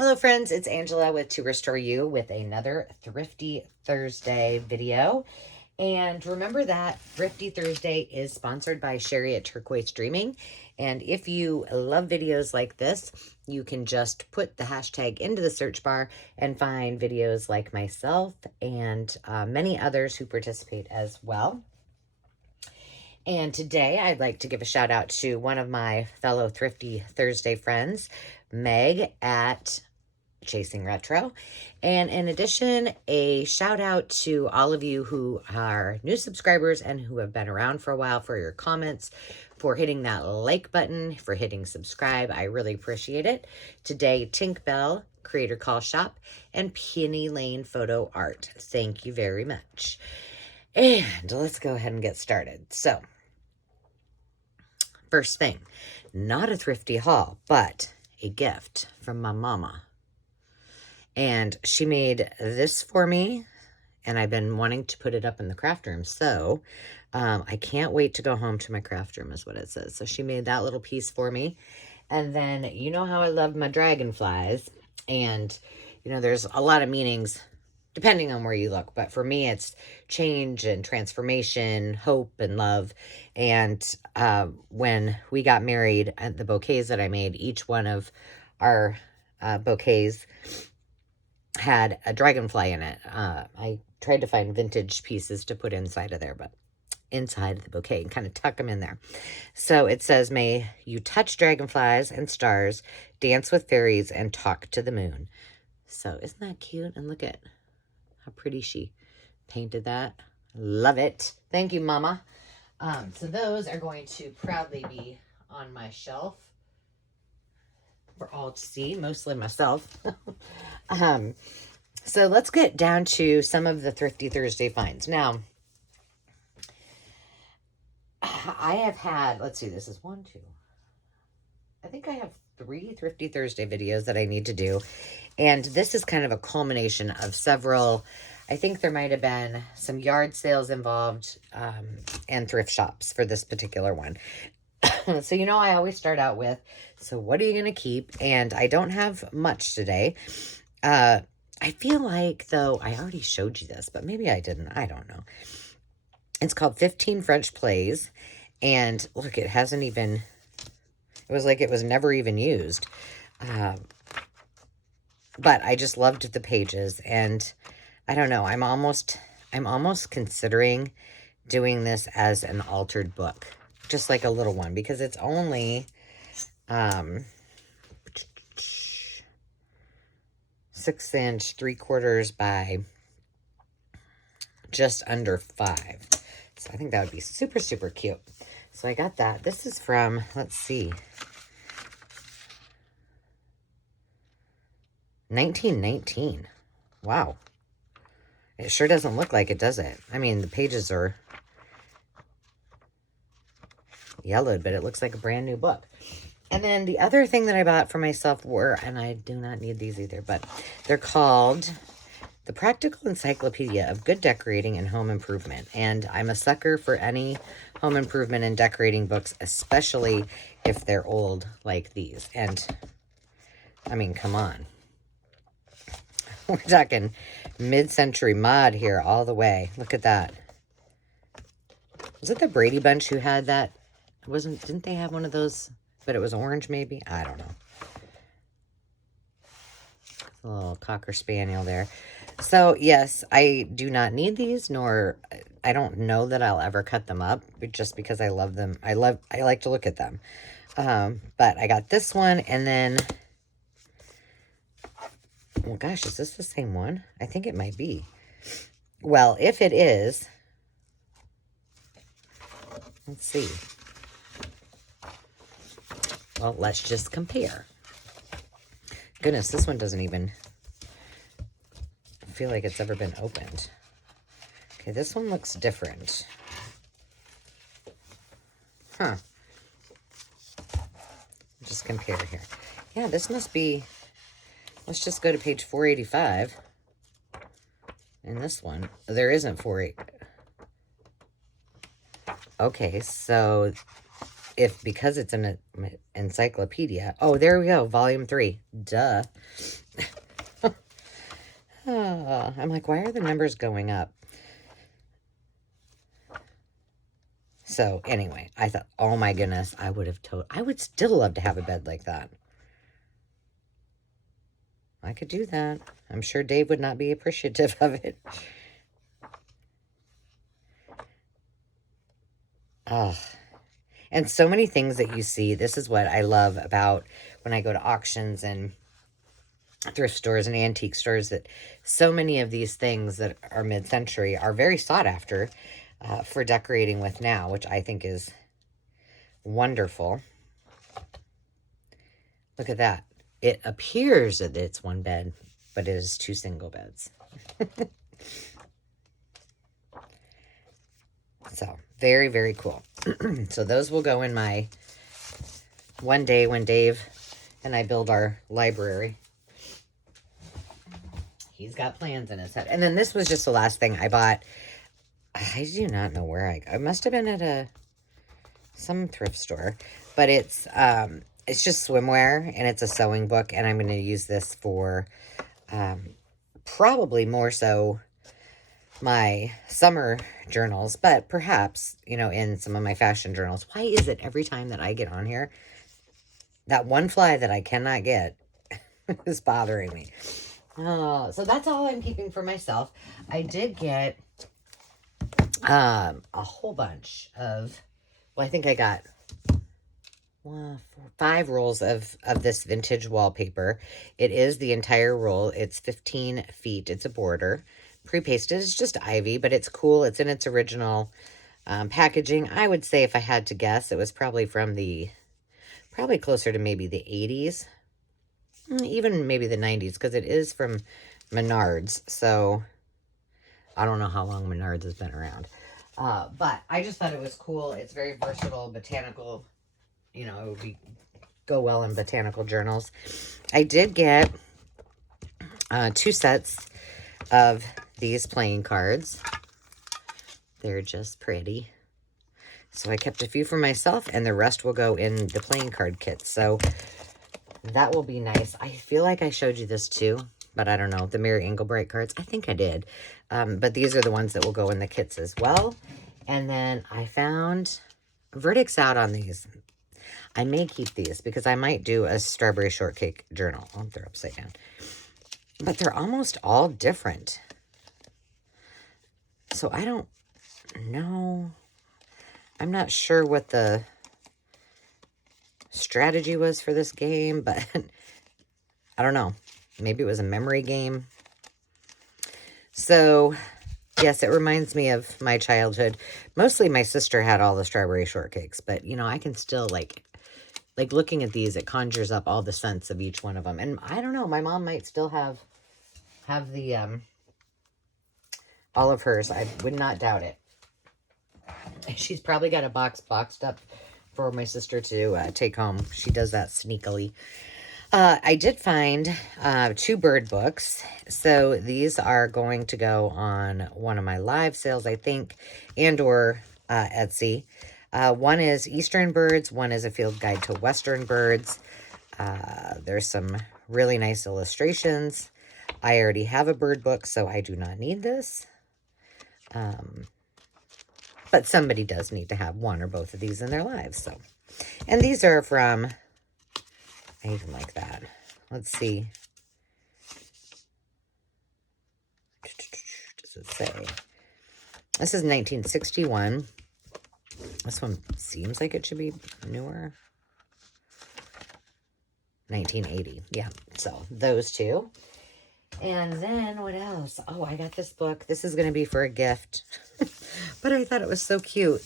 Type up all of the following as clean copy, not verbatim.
Hello friends, it's Angela with To Restore You with another Thrifty Thursday video. And remember that Thrifty Thursday is sponsored by Sherry at Turquoise Dreaming. And if you love videos like this, you can just put the hashtag into the search bar and find videos like myself and many others who participate as well. And today I'd like to give a shout out to one of my fellow Thrifty Thursday friends, Meg at Chasing Retro. And in addition, a shout out to all of you who are new subscribers and who have been around for a while, for your comments, for hitting that like button, for hitting subscribe. I really appreciate it. Today, Tink Bell, Creator Call Shop, and Penny Lane Photo Art. Thank you very much. And let's go ahead and get started. So, first thing, not a thrifty haul, but a gift from my mama. And she made this for me, and I've been wanting to put it up in the craft room. So I can't wait to go home to my craft room is what it says. So she made that little piece for me. And then you know how I love my dragonflies. And, you know, there's a lot of meanings depending on where you look. But for me, it's change and transformation, hope and love. And when we got married, the bouquets that I made, each one of our bouquets had a dragonfly in it. I tried to find vintage pieces to put inside of there, but inside of the bouquet and kind of tuck them in there. So it says, may you touch dragonflies and stars, dance with fairies, and talk to the moon. So isn't that cute? And look at how pretty she painted that. Love it. Thank you, Mama. So those are going to proudly be on my shelf for all to see, mostly myself. So let's get down to some of the Thrifty Thursday finds. Now, I have had, let's see, this is I think I have 3 Thrifty Thursday videos that I need to do. And this is kind of a culmination of several. I think there might have been some yard sales involved and thrift shops for this particular one. So, you know, I always start out with, so what are you going to keep? And I don't have much today. I feel like, though, I already showed you this, but maybe I didn't. I don't know. It's called 15 French Plays. And look, it hasn't even, it was like it was never even used. But I just loved the pages. And I don't know, I'm almost considering doing this as an altered book. Just like a little one, because it's only 6 inch 3/4 by just under 5. So I think that would be super, super cute. So I got that. This is from, let's see, 1919. Wow. It sure doesn't look like it, does it? I mean, the pages are yellowed, but it looks like a brand new book. And then the other thing that I bought for myself were, and I do not need these either, but they're called The Practical Encyclopedia of Good Decorating and Home Improvement. And I'm a sucker for any home improvement and decorating books, especially if they're old like these. And I mean, come on. We're talking mid-century mod here all the way. Look at that. Was it the Brady Bunch who had that? Didn't they have one of those, but it was orange maybe? I don't know. A little Cocker Spaniel there. So, yes, I do not need these, nor I don't know that I'll ever cut them up, but just because I love them. I like to look at them. But I got this one, and then, well, gosh, is this the same one? I think it might be. Well, if it is, let's see. Well, let's just compare. Goodness, this one doesn't even feel like it's ever been opened. Okay, this one looks different. Huh. Just compare here. Yeah, this must be, let's just go to page 485. In this one, there isn't 480. Okay, so if because it's an encyclopedia. Oh, there we go. Volume 3. Duh. I'm like, why are the numbers going up? So anyway, I thought, oh my goodness, I would still love to have a bed like that. I could do that. I'm sure Dave would not be appreciative of it. Oh, and so many things that you see. This is what I love about when I go to auctions and thrift stores and antique stores, that so many of these things that are mid-century are very sought after for decorating with now, which I think is wonderful. Look at that. It appears that it's one bed, but it is 2 single beds. So, very, very cool. So those will go in my one day when Dave and I build our library. He's got plans in his head. And then this was just the last thing I bought. I do not know where I must have been at some thrift store, but it's just swimwear, and it's a sewing book, and I'm going to use this for probably more so my summer journals, but perhaps, in some of my fashion journals. Why is it every time that I get on here, that one fly that I cannot get is bothering me? So that's all I'm keeping for myself. I did get a whole bunch of, well, I think I got 5 rolls of this vintage wallpaper. It is the entire roll. It's 15 feet. It's a border. Pre-pasted. It's just ivy, but it's cool. It's in its original packaging. I would say, if I had to guess, it was probably from probably closer to maybe the 80s. Even maybe the 90s, because it is from Menards. So I don't know how long Menards has been around. But I just thought it was cool. It's very versatile, botanical. It would go well in botanical journals. I did get 2 sets of these playing cards. They're just pretty. So I kept a few for myself, and the rest will go in the playing card kit. So that will be nice. I feel like I showed you this too, but I don't know. The Mary Englebright cards. I think I did. But these are the ones that will go in the kits as well. And then I found verdicts out on these. I may keep these because I might do a strawberry shortcake journal. Oh, they're upside down. But they're almost all different. So I don't know. I'm not sure what the strategy was for this game, but I don't know. Maybe it was a memory game. So, yes, it reminds me of my childhood. Mostly my sister had all the strawberry shortcakes, but, I can still, like looking at these, it conjures up all the scents of each one of them. And I don't know, my mom might still have the, all of hers. I would not doubt it. She's probably got a box boxed up for my sister to take home. She does that sneakily. I did find 2 bird books. So these are going to go on one of my live sales, I think, and or Etsy. One is Eastern Birds. One is a field guide to Western birds. There's some really nice illustrations. I already have a bird book, so I do not need this. But somebody does need to have one or both of these in their lives. So, and these are from, I even like that. Let's see. Does it say? This is 1961. This one seems like it should be newer. 1980. Yeah. So those 2. And then what else? Oh, I got this book. This is going to be for a gift. But I thought it was so cute.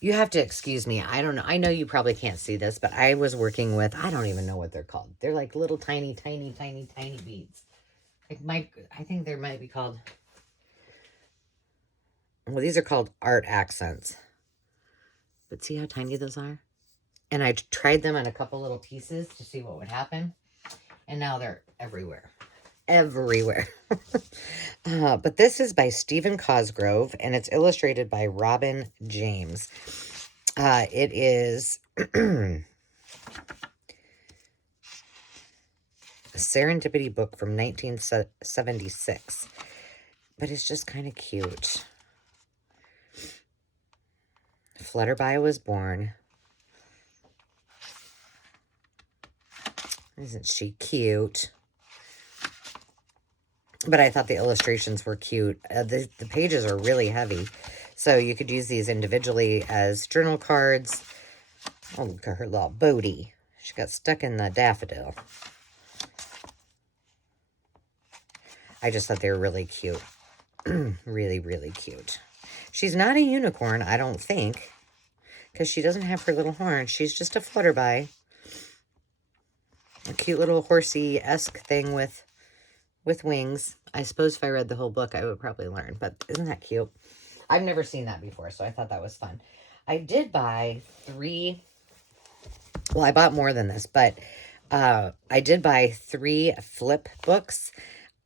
You have to excuse me. I don't know. I know you probably can't see this, but I was working with, I don't even know what they're called. They're like little tiny, tiny, tiny, tiny beads. I think they might be called, well, these are called art accents. But see how tiny those are? And I tried them on a couple little pieces to see what would happen. And now they're everywhere. Everywhere. But this is by Stephen Cosgrove, and it's illustrated by Robin James. It is a serendipity book from 1976, but it's just kind of cute. Flutterby was born. Isn't she cute? But I thought the illustrations were cute. The pages are really heavy, so you could use these individually as journal cards. Oh, look at her little Bodie. She got stuck in the daffodil. I just thought they were really cute. Really, really cute. She's not a unicorn, I don't think, because she doesn't have her little horn. She's just a flutterby. A cute little horsey-esque thing with wings. I suppose if I read the whole book, I would probably learn. But isn't that cute? I've never seen that before, so I thought that was fun. I did buy 3... Well, I bought more than this, but I did buy 3 flip books.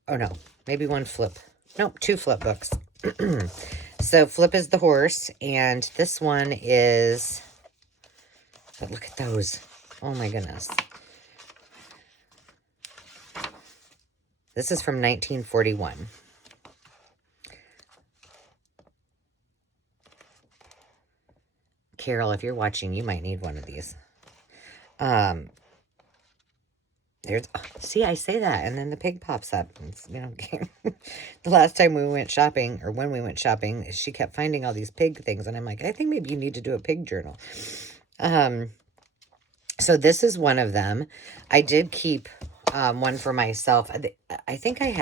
Oh, no. Maybe 1 flip. Nope, 2 flip books. So Flip is the horse, and this one is... But look at those. Oh, my goodness. This is from 1941. Carol, if you're watching, you might need one of these. See, I say that, and then the pig pops up. It's, you know, the last time we went shopping, or when we went shopping, she kept finding all these pig things, and I'm like, I think maybe you need to do a pig journal. So this is one of them. I did keep one for myself. I think I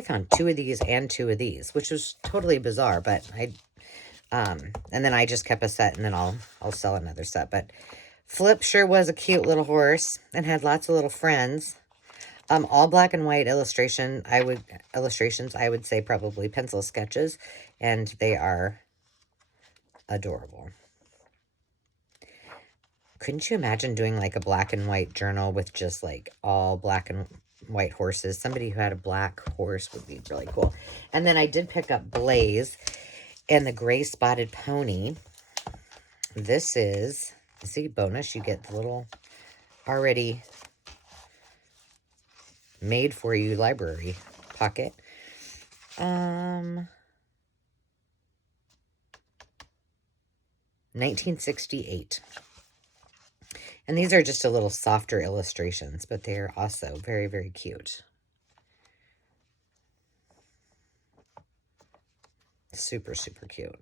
found 2 of these and 2 of these, which was totally bizarre, but and then I just kept a set, and then I'll sell another set. But Flip sure was a cute little horse and had lots of little friends. All black and white illustrations, I would say probably pencil sketches, and they are adorable. Couldn't you imagine doing like a black and white journal with just like all black and white horses? Somebody who had a black horse would be really cool. And then I did pick up Blaze and the Gray Spotted Pony. This is, see, bonus. You get the little already made for you library pocket. 1968. And these are just a little softer illustrations, but they are also very, very cute. Super, super cute.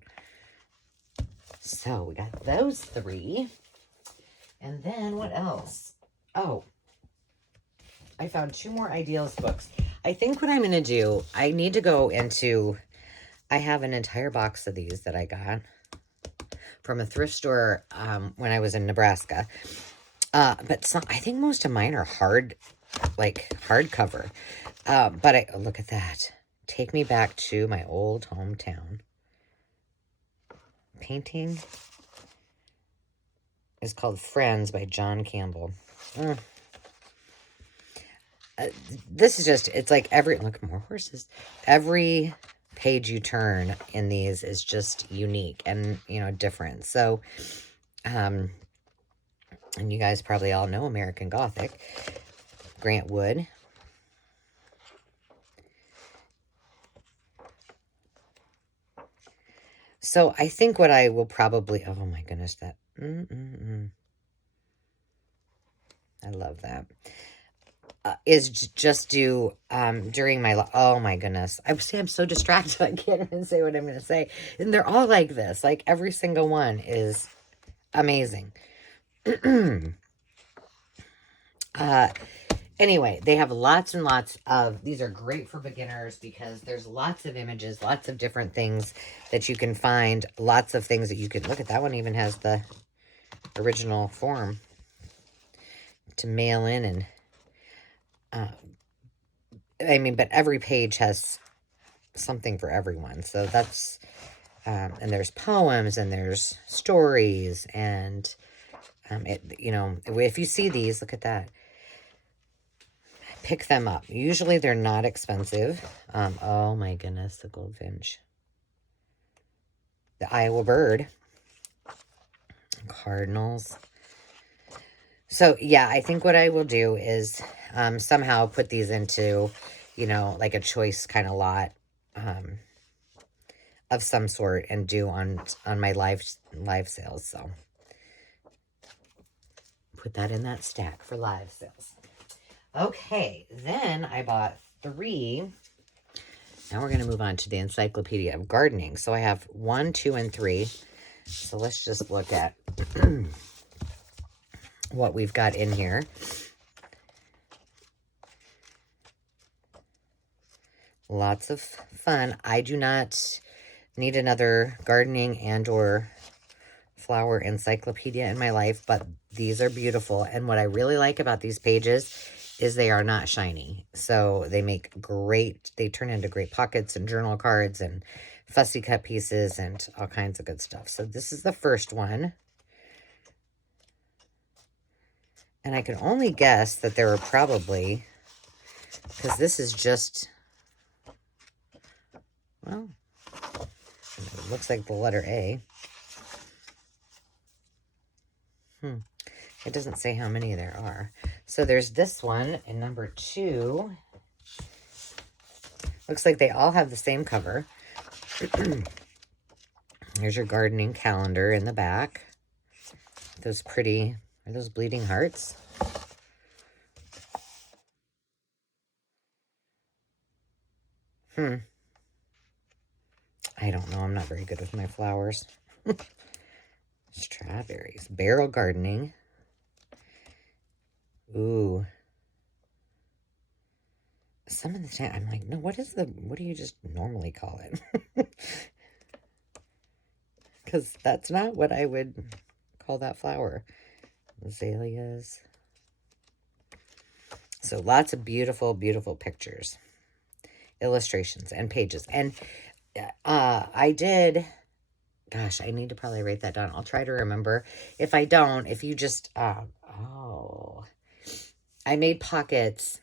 So we got those 3. And then what else? Oh, I found 2 more Ideals books. I think what I'm going to do, I need to go into, I have an entire box of these that I got from a thrift store when I was in Nebraska. But I think most of mine are hardcover. But look at that. Take me back to my old hometown. Painting is called Friends by John Campbell. This is just, it's like look, more horses. Every page you turn in these is just unique and, you know, different. So, and you guys probably all know American Gothic. Grant Wood. So I think what I will probably, oh my goodness, that, I love that. Is just do, during my, oh my goodness. I'm so distracted, I can't even say what I'm going to say. And they're all like this, like every single one is amazing. Anyway, they have lots and lots of, these are great for beginners because there's lots of images, lots of different things that you can find, lots of things that you could, look at that one even has the original form to mail in and, I mean, but every page has something for everyone. So that's, and there's poems and there's stories and, you know, if you see these, look at that. Pick them up. Usually they're not expensive. Oh my goodness, the goldfinch. The Iowa bird. Cardinals. So, yeah, I think what I will do is somehow put these into, you know, like a choice kind of lot of some sort and do on my live sales. So, put that in that stack for live sales. Okay, then I bought 3. Now we're going to move on to the Encyclopedia of Gardening. So I have 1, 2, and 3. So let's just look at what we've got in here. Lots of fun. I do not need another gardening and or flower encyclopedia in my life, but these are beautiful. And what I really like about these pages is they are not shiny. So they turn into great pockets and journal cards and fussy cut pieces and all kinds of good stuff. So this is the first one. And I can only guess that there are probably, because this is just, well, it looks like the letter A. It doesn't say how many there are. So there's this one and number 2. Looks like they all have the same cover. Here's your gardening calendar in the back. Those pretty, are those bleeding hearts? I don't know. I'm not very good with my flowers. Strawberries. Barrel gardening. Ooh. Some of the time, I'm like, no, what do you just normally call it? Because that's not what I would call that flower. Azaleas. So lots of beautiful, beautiful pictures, illustrations, and pages. And I did, gosh, I need to probably write that down. I'll try to remember. If I don't, if you just, I made pockets.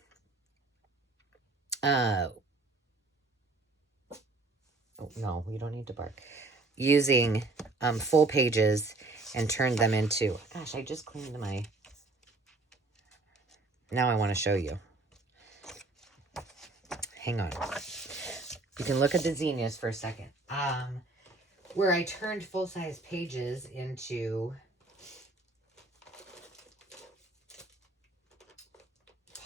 Oh, no, you don't need to bark. Using full pages and turned them into, gosh, I just cleaned my, now I want to show you. Hang on. You can look at the zinnias for a second. Where I turned full-size pages into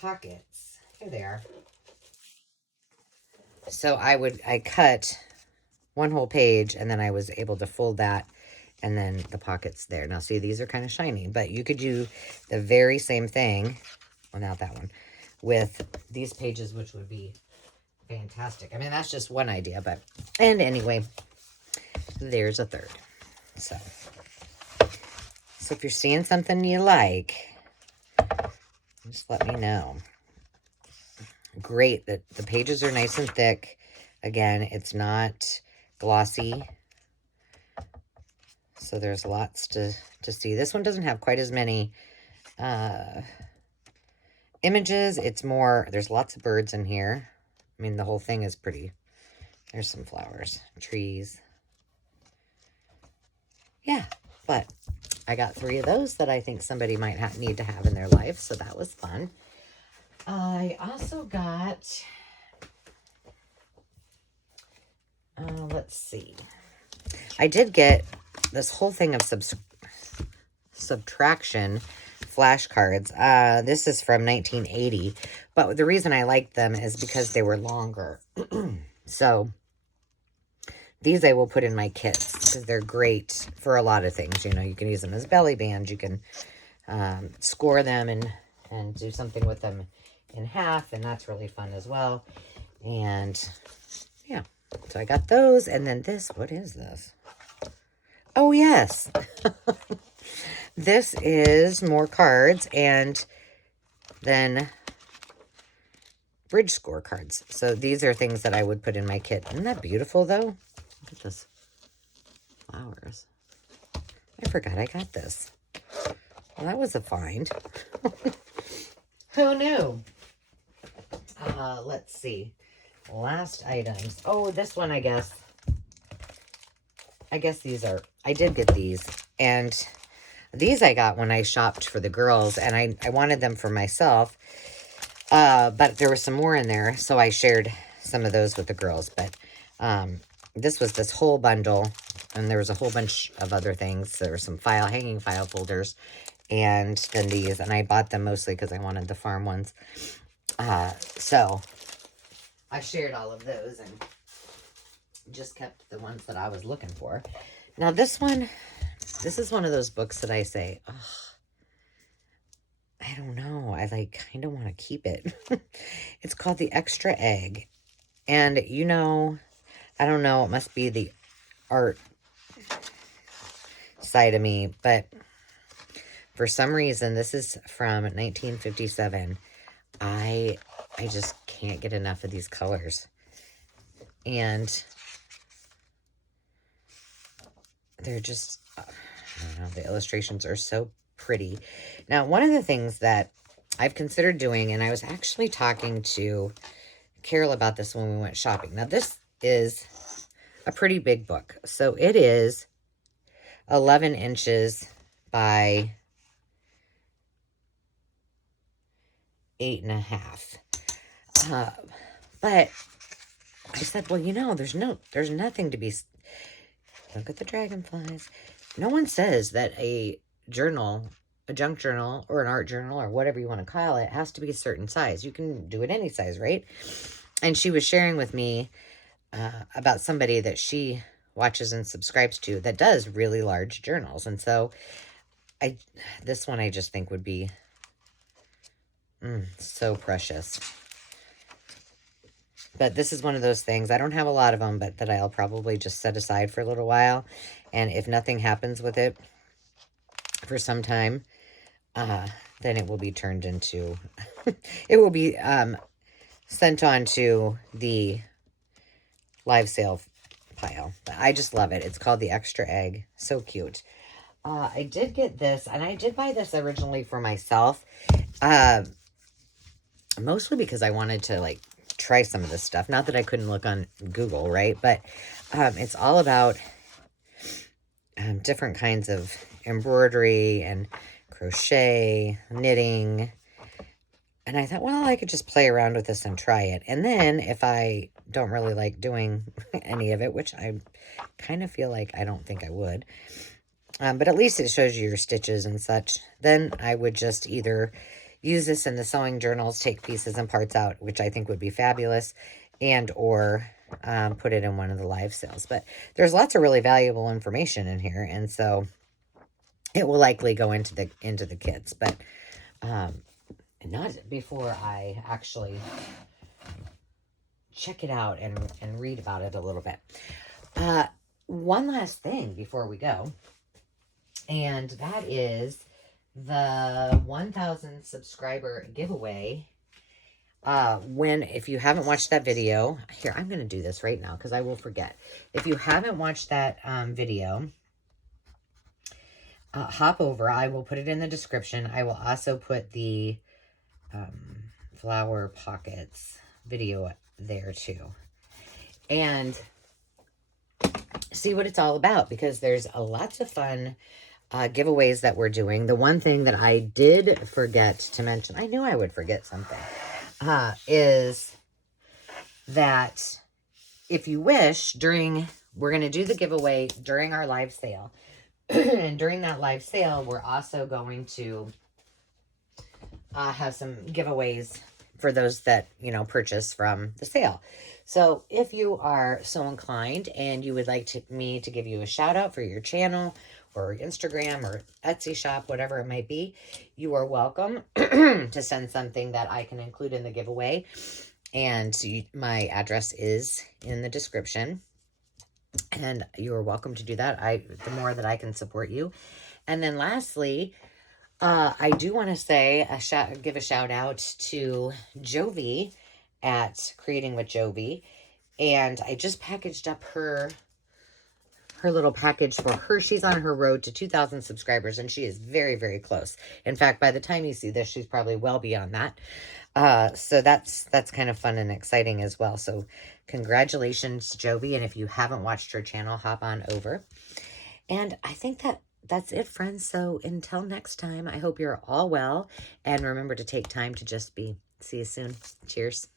pockets. Here they are. So I cut one whole page and then I was able to fold that and then the pockets there. Now see, these are kind of shiny, but you could do the very same thing, well, not that one, with these pages, which would be fantastic. I mean, that's just one idea, but, and anyway, there's a third. So if you're seeing something you like, just let me know. Great that the pages are nice and thick. Again, it's not glossy. So there's lots to see. This one doesn't have quite as many images. It's more, there's lots of birds in here. I mean, the whole thing is pretty. There's some flowers, trees. Yeah, but I got 3 of those that I think somebody might need to have in their life. So that was fun. I also got, let's see. I did get this whole thing of subtraction flashcards. This is from 1980, but the reason I liked them is because they were longer. So these I will put in my kits because they're great for a lot of things. You know, you can use them as belly bands. You can score them and do something with them in half, and that's really fun as well. And yeah, so I got those. And then this, what is this? Oh, yes. This is more cards and then bridge score cards. So these are things that I would put in my kit. Isn't that beautiful, though? Look at this. Flowers. I forgot I got this. Well, that was a find. Who knew? Let's see. Last items. Oh, this one, I guess. I guess these are, I did get these. And These I got when I shopped for the girls, and I wanted them for myself. But there was some more in there, so I shared some of those with the girls. But this was this whole bundle, and there was a whole bunch of other things. There were some hanging file folders, and then these, and I bought them mostly because I wanted the farm ones. So I shared all of those and just kept the ones that I was looking for. Now this is one of those books that I say, oh, I don't know. I kind of want to keep it. It's called The Extra Egg. And I don't know, it must be the art side of me, but for some reason, this is from 1957. I just can't get enough of these colors. And they're just, I don't know, the illustrations are so pretty. Now, one of the things that I've considered doing, and I was actually talking to Carol about this when we went shopping. Now, this is a pretty big book. So it is 11 inches by 8.5. But I said, well, there's nothing to be, look at the dragonflies. No one says that a junk journal or an art journal or whatever you want to call it has to be a certain size. You can do it any size, right? And she was sharing with me about somebody that she watches and subscribes to that does really large journals. And so this one I just think would be so precious. But this is one of those things. I don't have a lot of them, but that I'll probably just set aside for a little while. And if nothing happens with it for some time, then it will be turned into, it will be sent on to the live sale pile. I just love it. It's called The Extra Egg. So cute. I did get this, and I did buy this originally for myself. Mostly because I wanted to try some of this stuff. Not that I couldn't look on Google, right? But it's all about different kinds of embroidery and crochet, knitting. And I thought, well, I could just play around with this and try it. And then if I don't really like doing any of it, which I kind of feel like I don't think I would, but at least it shows you your stitches and such, then I would just either use this in the sewing journals, take pieces and parts out, which I think would be fabulous, and or put it in one of the live sales. But there's lots of really valuable information in here, and so it will likely go into the kits, but not before I actually check it out and read about it a little bit. One last thing before we go, and that is the 1,000 subscriber giveaway. If you haven't watched that video, here, I'm going to do this right now because I will forget. If you haven't watched that video, hop over. I will put it in the description. I will also put the flower pockets video there too. And see what it's all about, because there's lots of fun giveaways that we're doing. The one thing that I did forget to mention, I knew I would forget something, is that if you wish, we're going to do the giveaway during our live sale. And during that live sale, we're also going to have some giveaways for those that, purchase from the sale. So if you are so inclined and you would like me to give you a shout out for your channel or Instagram or Etsy shop, whatever it might be, you are welcome to send something that I can include in the giveaway. And my address is in the description. And you are welcome to do that. The more that I can support you. And then lastly, I do want to say give a shout out to Jovi at Creating with Jovi. And I just packaged up her little package for her. She's on her road to 2,000 subscribers, and she is very, very close. In fact, by the time you see this, she's probably well beyond that. So that's kind of fun and exciting as well. So congratulations, Jovi. And if you haven't watched her channel, hop on over. And I think that's it, friends. So until next time, I hope you're all well. And remember to take time to just be. See you soon. Cheers.